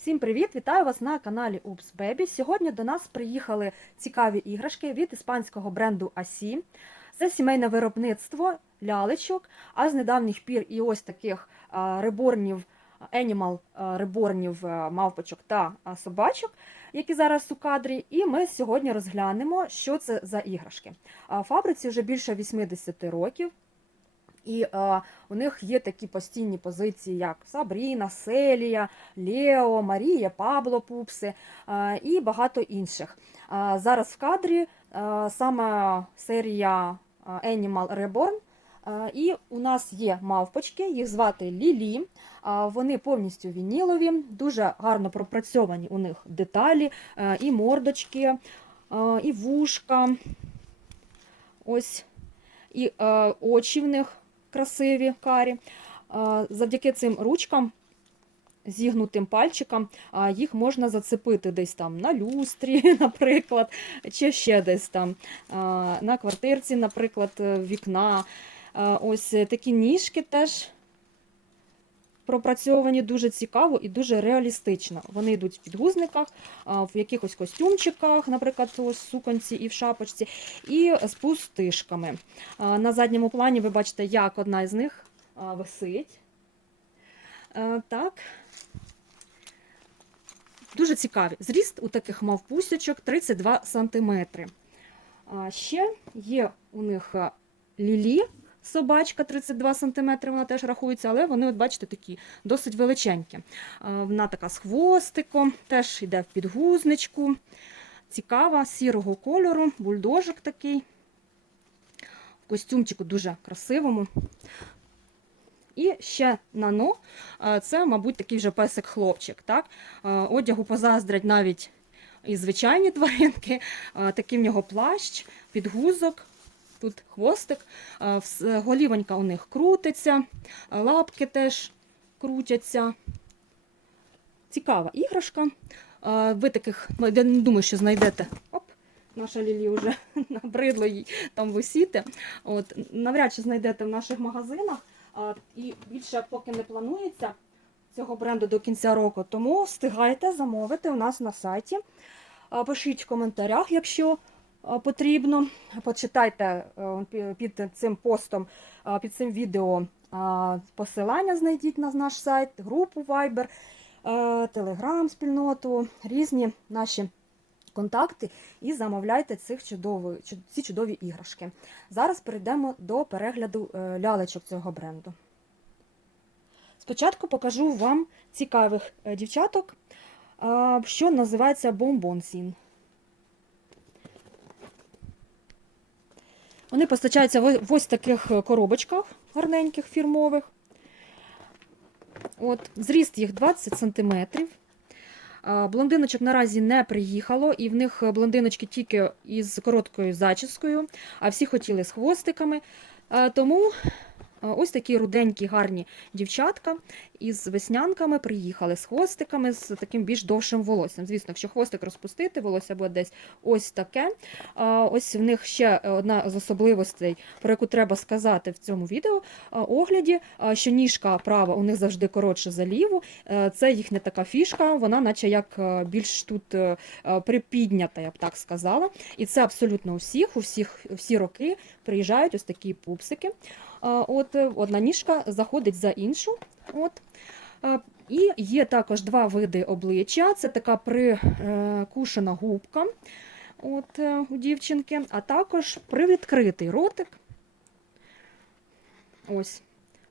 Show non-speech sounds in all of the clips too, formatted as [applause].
Всім привіт! Вітаю вас на каналі Oops Baby. Сьогодні до нас приїхали цікаві іграшки від іспанського бренду Асі. Це сімейне виробництво лялечок, а з недавніх пір і ось таких реборнів, енімал реборнів мавпочок та собачок, які зараз у кадрі. І ми сьогодні розглянемо, що це за іграшки. Фабриці вже більше 80 років. І е, у них є такі постійні позиції, як Сабріна, Селія, Лео, Марія, Пабло Пупси е, і багато інших. Е, зараз в кадрі е, саме серія Animal Reborn. І у нас є мавпочки, їх звати Лілі. Вони повністю вінілові, дуже гарно пропрацьовані у них деталі, і мордочки, і вушка. Ось. І очі в них красиві карі. Е, Завдяки цим ручкам, зігнутим пальчикам, е, їх можна зацепити десь там на люстрі, [laughs] наприклад, чи ще десь там е, на квартирці, наприклад, е, вікна. Е, Ось такі ніжки теж пропрацьовані дуже цікаво і дуже реалістично. Вони йдуть в підгузниках, в якихось костюмчиках, наприклад, ось суконці і в шапочці, і з пустишками. На задньому плані ви бачите, як одна із них висить. Так. Дуже цікаві. Зріст у таких мавпусячок 32 см. Ще є у них лілі, собачка 32 см, вона теж рахується, але вони, от бачите, такі досить величенькі. Вона така з хвостиком, теж йде в підгузничку. Цікава, сірого кольору, бульдожик такий. В костюмчику дуже красивому. І ще нано, це, мабуть, такий вже песик-хлопчик. Так? Одягу позаздрять навіть і звичайні тваринки. Такий в нього плащ, підгузок, тут хвостик, голівонька у них крутиться, лапки теж крутяться. Цікава іграшка. Ви таких, ну, я не думаю, що знайдете. Оп, наша Лілі вже [laughs] набридло їй там висіти. От, навряд чи знайдете в наших магазинах. І більше поки не планується цього бренду до кінця року, тому встигайте замовити у нас на сайті. Пишіть в коментарях, якщо потрібно. Почитайте е, під цим постом, під цим відео посилання знайдіть на наш сайт, групу Viber, Telegram спільноту, різні наші контакти і замовляйте цих чудові, ці чудові іграшки. Зараз перейдемо до перегляду е, лялечок цього бренду. Спочатку покажу вам цікавих е, дівчаток, що називається бомбонсін. Вони постачаються в ось таких е, коробочках гарненьких фірмових. От, зріст їх 20 см. Блондиночок наразі не приїхало, і в них блондиночки тільки із короткою зачіскою, а всі хотіли з хвостиками. Тому ось такі руденькі гарні дівчатка із веснянками приїхали з хвостиками, з таким більш довшим волоссям. Звісно, якщо хвостик розпустити, волосся буде десь ось таке. Ось в них ще одна з особливостей, про яку треба сказати в цьому відео огляді, що ніжка права у них завжди коротша за ліву. Е, Це їхня така фішка, вона наче як е, більш тут е, е, припіднята, я б так сказала. І це абсолютно у всіх, у всіх всі роки приїжджають ось такі пупсики. От е, одна ніжка заходить за іншу. От. І є також два види обличчя. Це така прикушена губка от, е, у дівчинки, а також привідкритий ротик. Ось,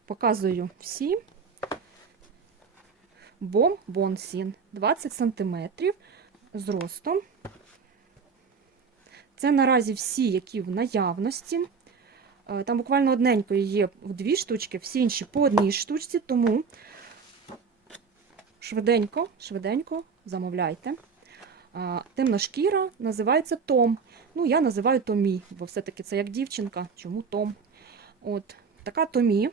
показую всі. Бом Бонсін 20 см зростом. Це наразі всі, які в наявності. Е, Там буквально одненької є дві штучки, всі інші по одній штучці, тому швиденько, швиденько замовляйте. А, Темношкіра називається Том. Ну, я називаю Томі, бо все-таки це як дівчинка. Чому Том? От, така Томі,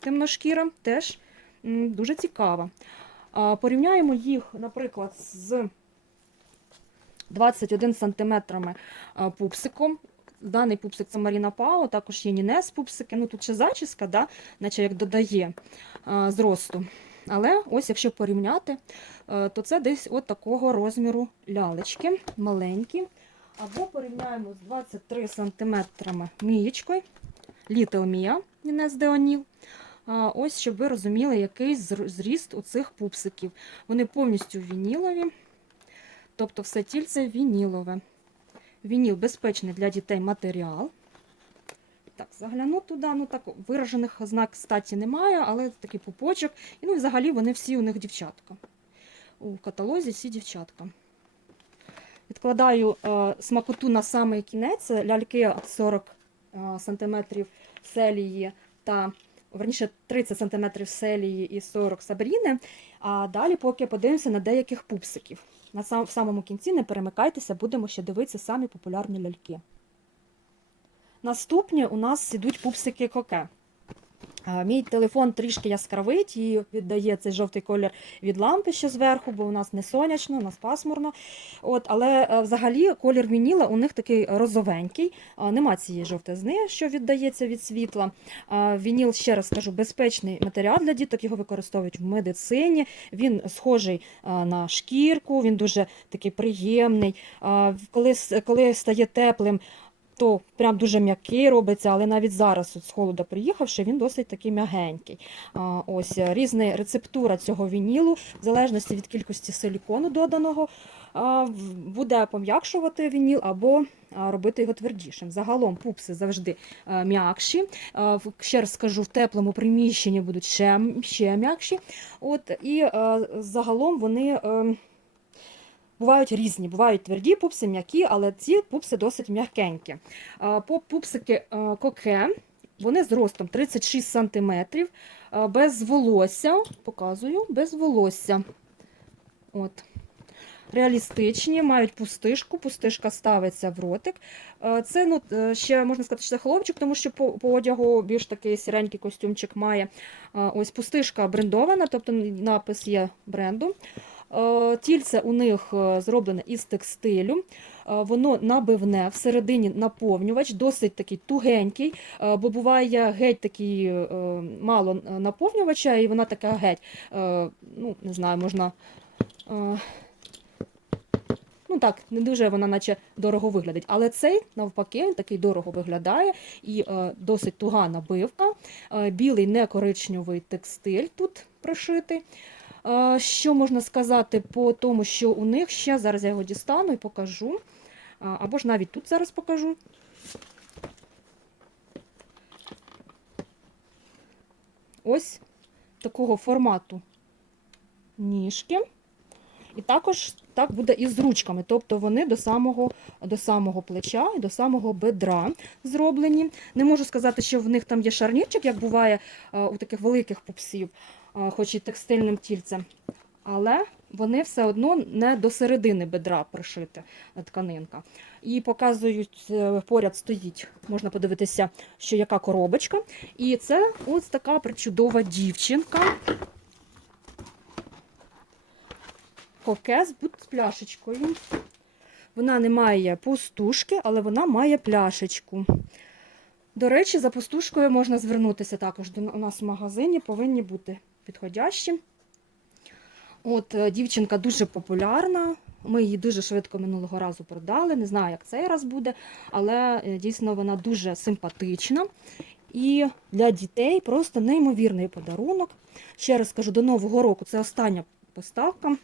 темношкіра, теж дуже цікава. Порівняємо їх, наприклад, з 21 см пупсиком. Даний пупсик це Маріна Пао, також є Нінес пупсики. Ну тут ще зачіска, да, наче як додає а, зросту. Але ось якщо порівняти, е, то це десь от такого розміру лялечки, маленькі. Або порівняємо з 23 см мієчкою, Little Mia, Інес Деоніл. Ось, щоб ви розуміли, який зріст у цих пупсиків. Вони повністю вінілові, тобто все тільце вінілове. Вініл безпечний для дітей матеріал. Так, загляну туди, ну так виражених ознак статі немає, але такий пупочок. І ну, взагалі вони всі у них дівчатка. У каталозі всі дівчатка. Відкладаю е, смакоту на самий кінець. Ляльки 40 е, см селії та верніше 30 см селії і 40 сабріни. А далі поки подивимося на деяких пупсиків. На сам, в самому кінці не перемикайтеся, будемо ще дивитися самі популярні ляльки. Наступні у нас ідуть пупсики коке. Мій телефон трішки яскравить і віддає цей жовтий колір від лампи ще зверху, бо у нас не сонячно, у нас пасмурно. От, але е, взагалі колір вініла у них такий розовенький. Нема цієї жовтизни, що віддається від світла. Вініл, ще раз скажу, безпечний матеріал для діток, його використовують в медицині. Він схожий на шкірку, він дуже такий приємний. Коли, коли стає теплим, то прям дуже м'який робиться, але навіть зараз, от з холода приїхавши, він досить такий м'ягенький. Ось е, різна рецептура цього вінілу, в залежності від кількості силікону доданого, буде пом'якшувати вініл або робити його твердішим. Загалом пупси завжди а, м'якші. Ще раз скажу, в теплому приміщенні будуть ще, ще м'якші. От, і а, загалом вони. Бувають різні, бувають тверді пупси, м'які, але ці пупси досить м'якенькі. Пупсики коке, вони з ростом 36 см, без волосся, показую, без волосся. От. Реалістичні, мають пустишку, пустишка ставиться в ротик. Це ну, е, ще можна сказати, що це хлопчик, тому що по, по одягу більш такий сіренький костюмчик має. Ось пустишка брендована, тобто напис є бренду. Е, Тільце у них е, зроблене із текстилю, Е, воно набивне, всередині наповнювач, досить такий тугенький, бо буває геть такий мало наповнювача, і вона така геть, ну, не знаю, можна. Ну так, не дуже вона наче дорого виглядить. Але цей, навпаки, він такий дорого виглядає і е, досить туга набивка, е, білий не коричневий текстиль тут пришитий. Е, Що можна сказати по тому, що у них ще зараз я його дістану і покажу. Або ж навіть тут зараз покажу. Ось такого формату ніжки. І також так буде і з ручками, тобто вони до самого, до самого плеча і до самого бедра зроблені. Не можу сказати, що в них там є шарнірчик, як буває е, у таких великих пупсів, е, хоч і текстильним тільцем. Але вони все одно не до середини бедра пришита тканинка. І показують, е, поряд стоїть, можна подивитися, що яка коробочка. І це ось така причудова дівчинка. Коке з пляшечкою. Вона не має пустушки, але вона має пляшечку. До речі, за пустушкою можна звернутися також. До- нас в магазині повинні бути підходящі. От е, дівчинка дуже популярна. Ми її дуже швидко минулого разу продали. Не знаю, як цей раз буде, але е, дійсно вона дуже симпатична. І для дітей просто неймовірний подарунок. Ще раз кажу, до Нового року це остання поставка.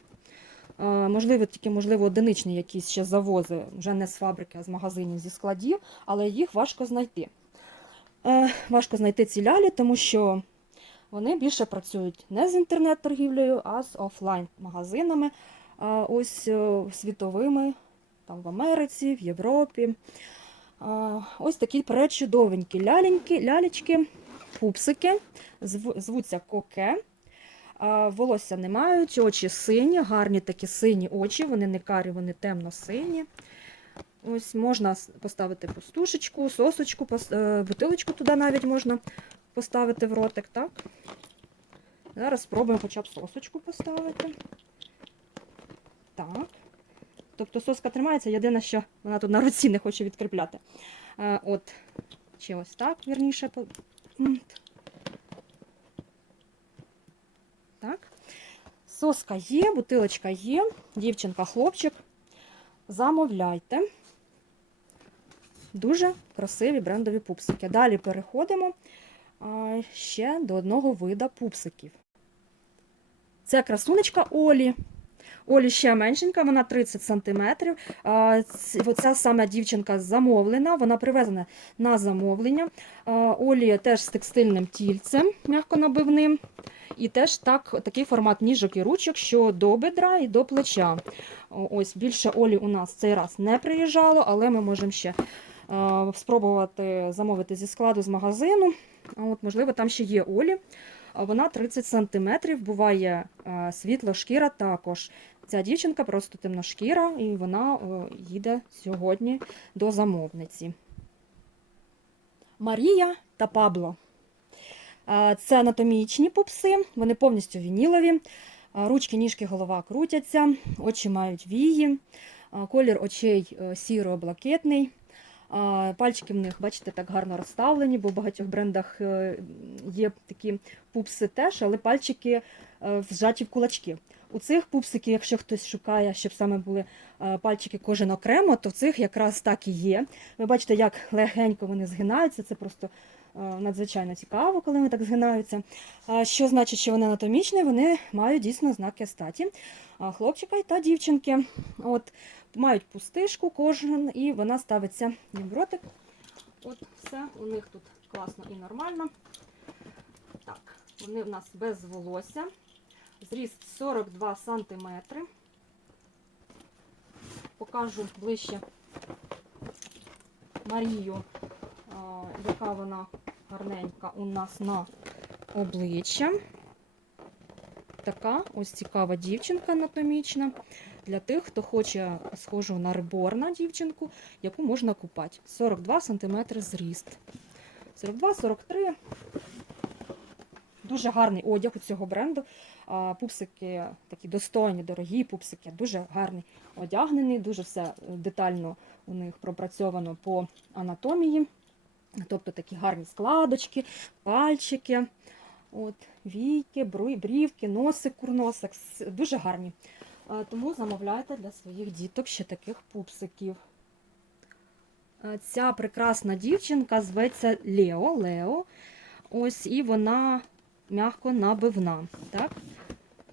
Е, Можливо, тільки можливо одиничні якісь ще завози, вже не з фабрики, а з магазинів, зі складів, але їх важко знайти. Важко знайти ці лялі, тому що вони більше працюють не з інтернет-торгівлею, а з офлайн-магазинами, е, ось е, світовими, там в Америці, в Європі. Е, Ось такі пречудовенькі ляліньки, лялечки, пупсики, зв- звуться коке. Волосся не мають, очі сині, гарні такі сині очі, вони не карі, вони темно-сині. Ось можна поставити пустушечку, сосочку, бутилочку туди навіть можна поставити в ротик, так? Зараз спробуємо хоча б сосочку поставити. Так. Тобто соска тримається, єдине, що вона тут на руці не хоче відкріпляти. Е, От, чи ось так, вірніше. Так. Доска є, бутилочка є, дівчинка, хлопчик. Замовляйте. Дуже красиві брендові пупсики. Далі переходимо а, ще до одного вида пупсиків. Це красунечка Олі. Олі ще меншенька, вона 30 см. Оця саме дівчинка замовлена, вона привезена на замовлення. А, Олі теж з текстильним тільцем, м'яко набивним. І теж так, такий формат ніжок і ручок, що до бедра і до плеча. Ось більше Олі у нас цей раз не приїжджало, але ми можемо ще спробувати замовити зі складу з магазину. От, можливо, там ще є Олі. Вона 30 см, буває е, світла шкіра також. Ця дівчинка просто темношкіра, і вона е, їде сьогодні до замовниці. Марія та Пабло. Е, Це анатомічні пупси, вони повністю вінілові. Е, Ручки, ніжки, голова крутяться, очі мають вії, е, колір очей е, сіро-блакитний. Пальчики в них, бачите, так гарно розставлені, бо в багатьох брендах е, є такі пупси теж, але пальчики е, вжаті в кулачки. У цих пупсиків, якщо хтось шукає, щоб саме були е, пальчики кожен окремо, то в цих якраз так і є. Ви бачите, як легенько вони згинаються. Це просто надзвичайно цікаво, коли вони так згинаються. Що значить, що вони анатомічні? Вони мають дійсно знаки статі хлопчика та дівчинки. От, мають пустишку кожен, і вона ставиться в ротик. От все у них тут класно і нормально. Так, вони в нас без волосся. Зріст 42 см. Покажу ближче Марію, яка вона гарненька у нас на обличчя. Така ось цікава дівчинка анатомічна. Для тих, хто хоче схожу на реборна дівчинку, яку можна купати. 42 см зріст. 42-43. Дуже гарний одяг у цього бренду. Пупсики такі достойні, дорогі пупсики, дуже гарний одягнений, дуже все е, детально у них пропрацьовано по анатомії. Тобто такі гарні складочки, пальчики, от, війки, брівки, носик, курносик. Дуже гарні. Тому замовляйте для своїх діток ще таких пупсиків. Ця прекрасна дівчинка зветься Лео. Лео. Ось і вона м'яко набивна. Так?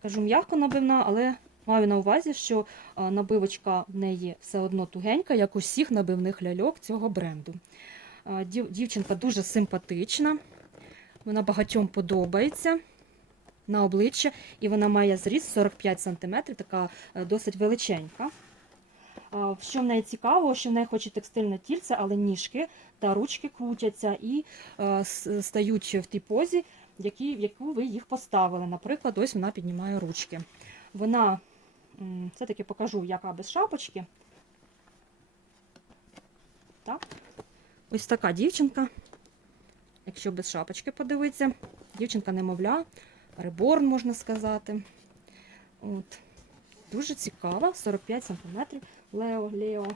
Кажу м'яко набивна, але маю на увазі, що набивочка в неї все одно тугенька, як у всіх набивних ляльок цього бренду. Дівчинка дуже симпатична, вона багатьом подобається на обличчя, і вона має зріст 45 см, така е, досить величенька. Що в неї цікаво, що в неї хоч і текстильне тільце, але ніжки та ручки крутяться і е, стають в тій позі, які, в яку ви їх поставили. Наприклад, ось вона піднімає ручки. Вона, все-таки покажу, яка без шапочки. Так. Ось така дівчинка. Якщо без шапочки подивитися, дівчинка немовля, реборн, можна сказати. От. Дуже цікава, 45 см. Лео, Лео.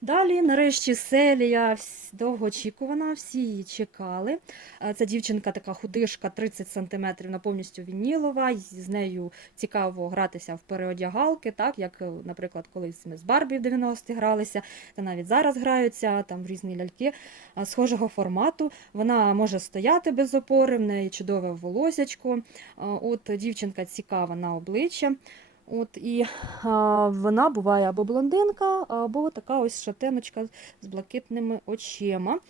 Далі, нарешті, Селія довгоочікувана, всі її чекали. Е, Ця дівчинка така худишка, 30 см, вона повністю вінілова. З нею цікаво гратися в переодягалки, так як, е, наприклад, колись ми з Барбі в 90-ті гралися, та навіть зараз граються там в різні ляльки схожого формату. Вона може стояти без опори, в неї чудове волосячко. От дівчинка цікава на обличчя. От і а, вона буває або блондинка, або така ось шатеночка з блакитними очима.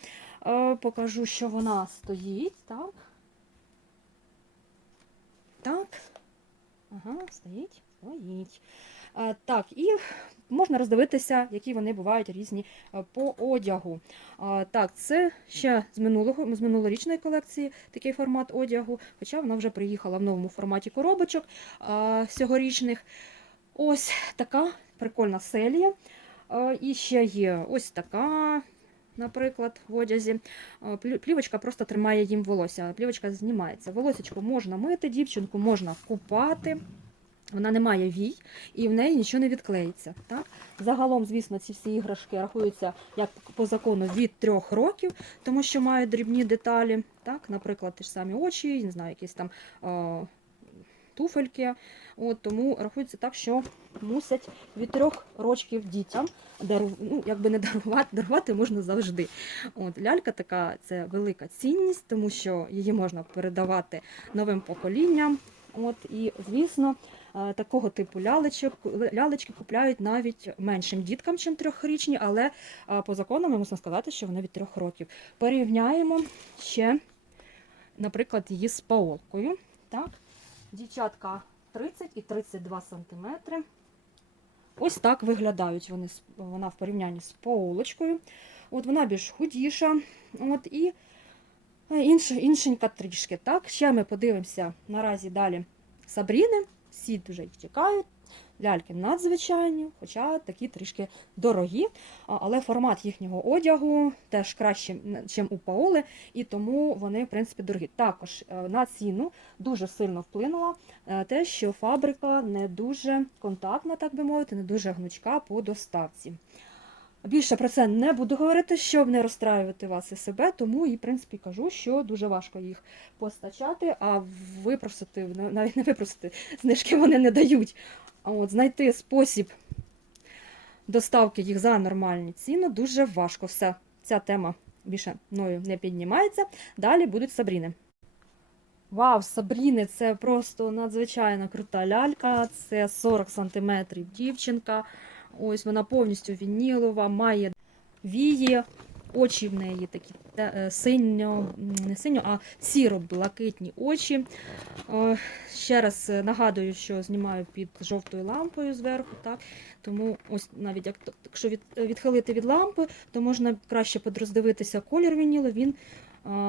А, покажу, що вона стоїть. Так. Так. Ага, стоїть, стоїть. Так, і можна роздивитися, які вони бувають різні по одягу. Так, це ще з минулого з минулорічної колекції такий формат одягу, хоча вона вже приїхала в новому форматі коробочок сьогорічних. Ось така прикольна селія. І ще є ось така. Наприклад, в одязі плівочка просто тримає їм волосся, плівочка знімається. Волосечко можна мити, дівчинку можна купати. Вона не має вій і в неї нічого не відклеїться. Так? Загалом, звісно, ці всі іграшки рахуються як по закону від трьох років, тому що мають дрібні деталі. Так? Наприклад, ті ж самі очі, не знаю, якісь там е, туфельки. От, тому рахується так, що мусять від трьох рочків дітям дару... ну, якби не дарувати, дарувати можна завжди. От, лялька така це велика цінність, тому що її можна передавати новим поколінням. От, і, звісно, такого типу лялечок, лялечки купляють навіть меншим діткам, чим трьохрічні, але е, по закону ми мусимо сказати, що вони від трьох років. Порівняємо ще, наприклад, її з паолкою. Так? Дівчатка 30 і 32 сантиметри. Ось так виглядають вони, вона в порівнянні з паолочкою. От вона більш худіша. От, і е, інш, іншенька трішки. Так? Ще ми подивимося наразі далі Сабріни. Всі дуже їх чекають. Ляльки надзвичайні, хоча такі трішки дорогі. Але формат їхнього одягу теж краще, ніж у Паоли, і тому вони, в принципі, дорогі. Також е, на ціну дуже сильно вплинула е, те, що фабрика не дуже контактна, так би мовити, не дуже гнучка по доставці. Більше про це не буду говорити, щоб не розстраювати вас і себе, тому і в принципі кажу, що дуже важко їх постачати, а випросити, навіть не випросити, знижки вони не дають. А от знайти спосіб доставки їх за нормальні ціни дуже важко. Все, ця тема більше мною не піднімається. Далі будуть Сабріни. Вау, Сабріни це просто надзвичайно крута лялька. Це 40 см дівчинка. Ось вона повністю вінілова, має вії, очі в неї такі е, синьо, не синьо, а сіро-блакитні очі. Е, Ще раз е, нагадую, що знімаю під жовтою лампою зверху, так? тому ось навіть як, якщо відхилити від лампи, то можна краще подроздивитися колір вінілу. Він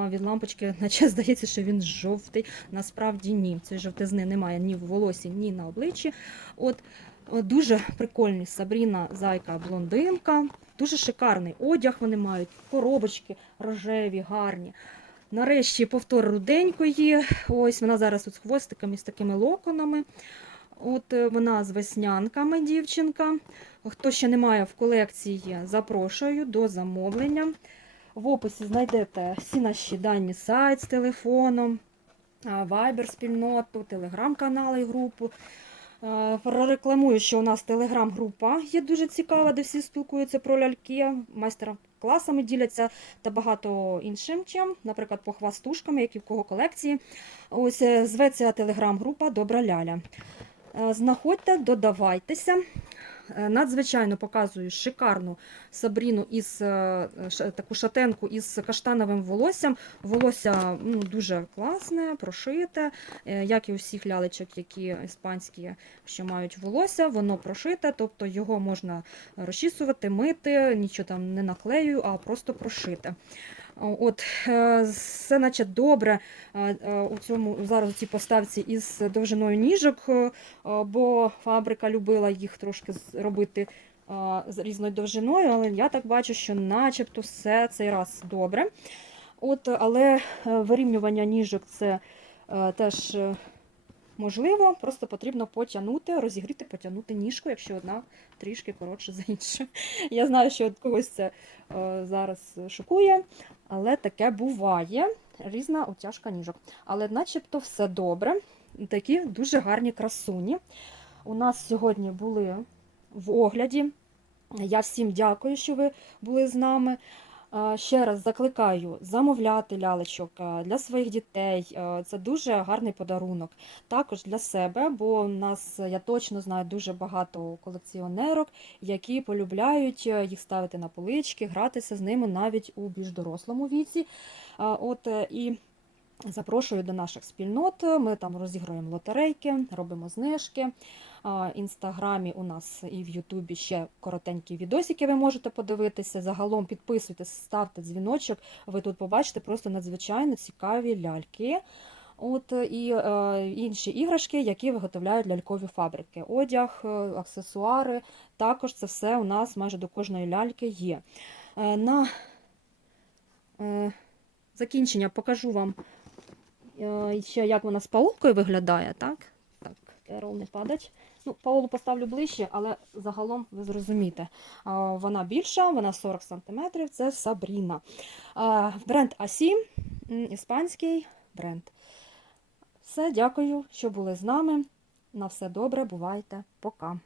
від лампочки, [laughs] наче здається, що він жовтий. Насправді ні. Цієї жовтизни немає ні в волосі, ні на обличчі. От Дуже прикольні Сабріна Зайка блондинка. Дуже шикарний одяг вони мають, коробочки рожеві, гарні. Нарешті повтор руденької. Ось вона зараз з хвостиками, з такими локонами. От е, вона з веснянками, дівчинка. Хто ще не має в колекції, запрошую до замовлення. В описі знайдете всі наші дані сайт з телефоном, вайбер спільноту, телеграм-канал і групу. Е, Прорекламую, що у нас телеграм-група є дуже цікава, де всі спілкуються про ляльки, майстер-класами діляться та багато іншим чим, наприклад, по хвастушкам, які в кого колекції. Ось е, зветься телеграм-група Добра Ляля. Е, Знаходьте, додавайтеся. Е, Надзвичайно показую шикарну Сабріну із е, таку шатенку із каштановим волоссям. Волосся ну, дуже класне, прошите, е, як і у всіх лялечок, які іспанські, що мають волосся, воно прошите, тобто його можна розчісувати, мити, нічого там не наклею, а просто прошите. От, е, все наче добре е, е, у цьому зараз у цій поставці із довжиною ніжок, бо фабрика любила їх трошки з- робити з різною довжиною, але я так бачу, що начебто все цей раз добре. От, але вирівнювання ніжок це теж можливо, просто потрібно потягнути, розігріти, потягнути ніжку, якщо одна трішки коротше за іншу. Я знаю, що когось це зараз шокує, але таке буває. Різна утяжка ніжок. Але начебто все добре. Такі дуже гарні красуні. У нас сьогодні були в огляді. Я всім дякую, що ви були з нами. Ще раз закликаю замовляти лялечок для своїх дітей. Це дуже гарний подарунок. Також для себе, бо у нас, я точно знаю, дуже багато колекціонерок, які полюбляють е, їх ставити на полички, гратися з ними навіть у більш дорослому віці. От е, і Запрошую до наших спільнот. Ми там розігруємо лотерейки, робимо знижки. Інстаграмі у нас і в Ютубі ще коротенькі відосики ви можете подивитися. Загалом підписуйтесь, ставте дзвіночок. Ви тут побачите просто надзвичайно цікаві ляльки. От і е, інші іграшки, які виготовляють лялькові фабрики. Одяг, е, аксесуари. Також це все у нас майже до кожної ляльки є. Е, на е, закінчення покажу вам е, ще, як вона з паулкою виглядає. Так, так, Керол не падать. Ну, Паулу поставлю ближче, але загалом ви зрозумієте. Вона більша, вона 40 см, це Сабріна. Бренд Асі, іспанський бренд. Все, дякую, що були з нами. На все добре, бувайте, пока.